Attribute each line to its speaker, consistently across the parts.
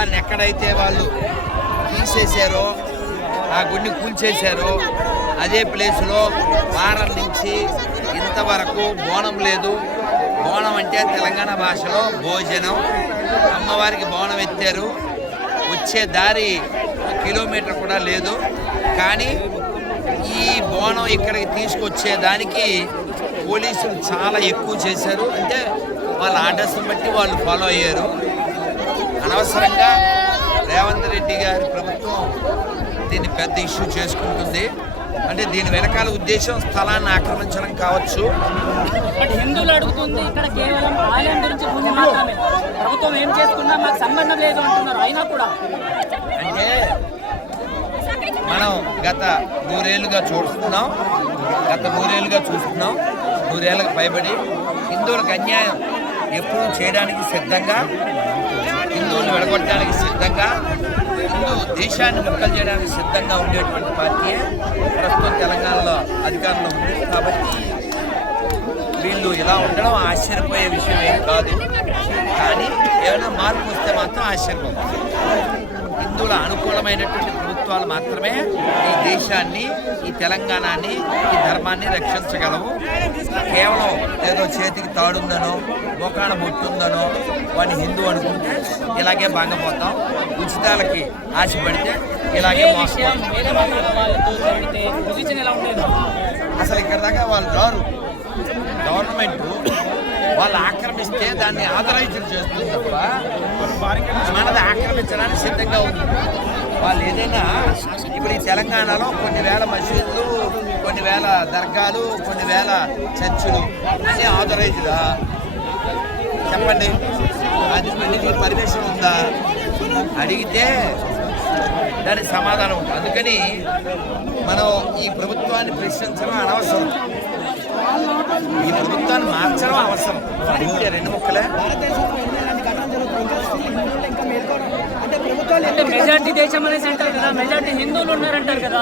Speaker 1: ప్రభుత్వాన్ని ఎక్కడైతే వాళ్ళు తీసేశారో ఆ గుడిని కూల్చేశారో అదే ప్లేస్లో వారం నుంచి ఇంతవరకు బోనం లేదు. బోనం అంటే తెలంగాణ భాషలో భోజనం. అమ్మవారికి బోనం ఎత్తారు. వచ్చే దారి ఒక కిలోమీటర్ కూడా లేదు. కానీ ఈ బోనం ఇక్కడికి తీసుకొచ్చే దానికి పోలీసులు చాలా ఎక్కువ చేశారు. అంటే వాళ్ళ ఆర్డర్స్ని బట్టి వాళ్ళు ఫాలో అయ్యారు. అనవసరంగా రేవంత్ రెడ్డి గారి ప్రభుత్వం దీన్ని పెద్ద ఇష్యూ చేసుకుంటుంది. అంటే దీని వెనకాల ఉద్దేశం స్థలాన్ని ఆక్రమించడం కావచ్చు.
Speaker 2: హిందువులు అడుగుతుంది ఇక్కడ కేవలం ఆలయం గురించి భూమి మాత్రమే. ప్రభుత్వం ఏం చేసుకున్నా మాకు సంబంధం లేదు అంటున్నారు. అయినా కూడా.
Speaker 1: అంటే మనం గత నూరేళ్ళుగా చూస్తున్నాం. గత నూరేళ్ళుగా చూస్తున్నాం. నూరేళ్ళకు పైబడి హిందువులకు అన్యాయం ఎప్పుడూ చేయడానికి సిద్ధంగా హిందువులు విడగొట్టడానికి సిద్ధంగా హిందూ దేశాన్ని ముక్కలు చేయడానికి సిద్ధంగా ఉండేటువంటి పార్టీ ప్రస్తుతం తెలంగాణలో అధికారంలో ఉంది. కాబట్టి వీళ్ళు ఇలా ఉండడం ఆశ్చర్యపోయే విషయం ఏం కాదు. కానీ ఏమైనా మార్పు వస్తే మాత్రం ఆశ్చర్యపోతుంది హిందువుల అనుకూలమైనటువంటి ప్రభుత్వాలు మాత్రమే ఈ దేశాన్ని ఈ తెలంగాణని ఈ ధర్మాన్ని రక్షించగలవు. కేవలం ఏదో చేతికి తాడుందనో మొకాన బొట్టుందనో వాడిని హిందూ అనుకుంటే ఇలాగే బాగపోతాం. ఉచితాలకి ఆశపడితే ఇలాగే అసలు ఇక్కడ దాకా వాళ్ళు రారు. గవర్నమెంట్ వాళ్ళు ఆక్రమిస్తే దాన్ని ఆదరాయితులు చేస్తుంది తప్ప మనది ఆక్రమించడానికి సిద్ధంగా ఉంది. వాళ్ళు ఏదైనా ఇప్పుడు ఈ తెలంగాణలో కొన్ని వేల మసీదులు కొన్ని వేల దర్గాలు కొన్ని వేల చర్చిలు అన్నీ ఆథరైజ్డా చెప్పండి. అది మీకు పర్మిషన్ ఉందా? అడిగితే దానికి సమాధానం ఉంటుంది. అందుకని మనం ఈ ప్రభుత్వాన్ని ప్రశ్నించడం అనవసరం. ఈ ప్రభుత్వాన్ని మార్చడం అవసరం. రెండు ముక్కలే.
Speaker 2: మెజార్టీ దేశం అనేసి అంటారు కదా మెజార్టీ హిందువులు ఉన్నారంటారు కదా.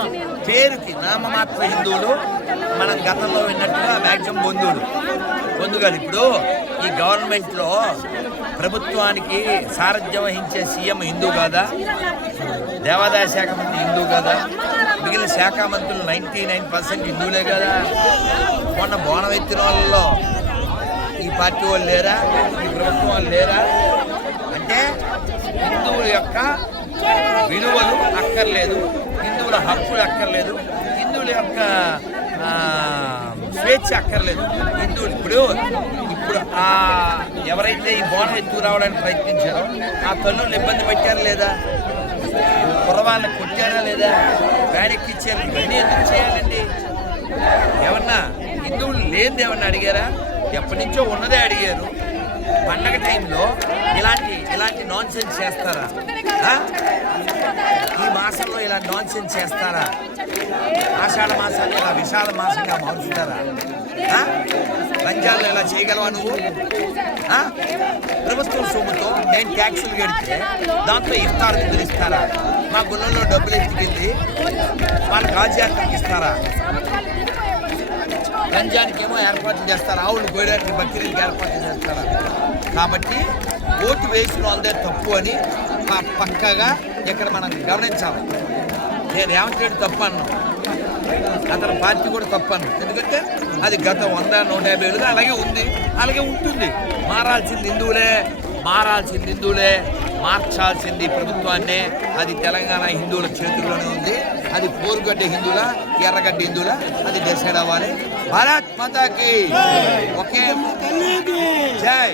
Speaker 1: పేరుకి నామమాత్ర హిందువులు మనం గతంలో విన్నట్టుగా మ్యాక్సిమం బంధువులు. బంధువులు ఇప్పుడు ఈ గవర్నమెంట్లో ప్రభుత్వానికి సారథ్యం వహించే సీఎం హిందూ కాదా? దేవాదాయ శాఖ మంత్రి హిందూ కదా? మిగిలిన శాఖ మంత్రులు నైంటీ నైన్ పర్సెంట్ హిందువులే కదా? మొన్న బోనం ఎత్తిన వాళ్ళలో ఈ పార్టీ వాళ్ళు లేరా? ఈ ప్రభుత్వం వాళ్ళు లేరా? అంటే హిందువుల యొక్క విలువలు అక్కర్లేదు హిందువుల హక్కులు అక్కర్లేదు హిందువుల యొక్క స్వేచ్ఛ అక్కర్లేదు. హిందువులు ఇప్పుడు ఇప్పుడు ఆ ఎవరైతే ఈ బోనం ఎత్తుకు రావడానికి ప్రయత్నించారో ఆ తల్లులు ఇబ్బంది పెట్టారా లేదా? కుర్రవాళ్ళని కొట్టారా లేదా? బ్యాడెక్కి ఇచ్చారు ఇవన్నీ ఎందుకు చేయాలండి? ఏమన్నా హిందువులు లేనిది ఏమన్నా అడిగారా? ఎప్పటి నుంచో ఉన్నదే అడిగారు. పండగ టైంలో ఇలాంటి ఇలాంటి నాన్ సెన్స్ చేస్తారా ఈ మాసంలో ఇలా నాన్ సెన్స్ చేస్తారా? ఆషాఢ మాసాన్ని ఇలా విశాల మాసంగా మార్చుతారా ఆ? ఎలా ఇలా చేయగలవా నువ్వు? ప్రభుత్వం సొమ్ముతో నేను ట్యాక్సులు కడితే దాంట్లో ఇఫ్తార్ నిధులు ఇస్తారా? మా గుళ్ళలో డబ్బులు ఎత్తుకెళ్ళి వాళ్ళకి రాజ్యాత్రకు ఇస్తారా? రంజానికి ఏమో ఏర్పాట్లు చేస్తారా? ఆవులు కోయడానికి బక్రీద్కి ఏర్పాట్లు చేస్తారా? కాబట్టి ఓటు వేసిన వాళ్ళదే తప్పు అని పక్కగా ఇక్కడ మనం గమనించాలి. నేను రేవంత్ రెడ్డి తప్పు అన్నాను. అతని పార్టీ కూడా తప్పను. ఎందుకంటే అది గత వంద నూట యాభై ఏళ్ళుగా అలాగే ఉంది. అలాగే ఉంటుంది. మారాల్సింది హిందువులే మారాల్సింది హిందువులే మార్చాల్సింది ప్రభుత్వాన్నే. అది తెలంగాణ హిందువుల చేతుల్లోనే ఉంది. అది పోరుగడ్డ హిందువుల ఎర్రగడ్డ హిందువుల అది డిసైడ్ అవ్వాలి. భారత్ మాతాకి ఒకే. జై.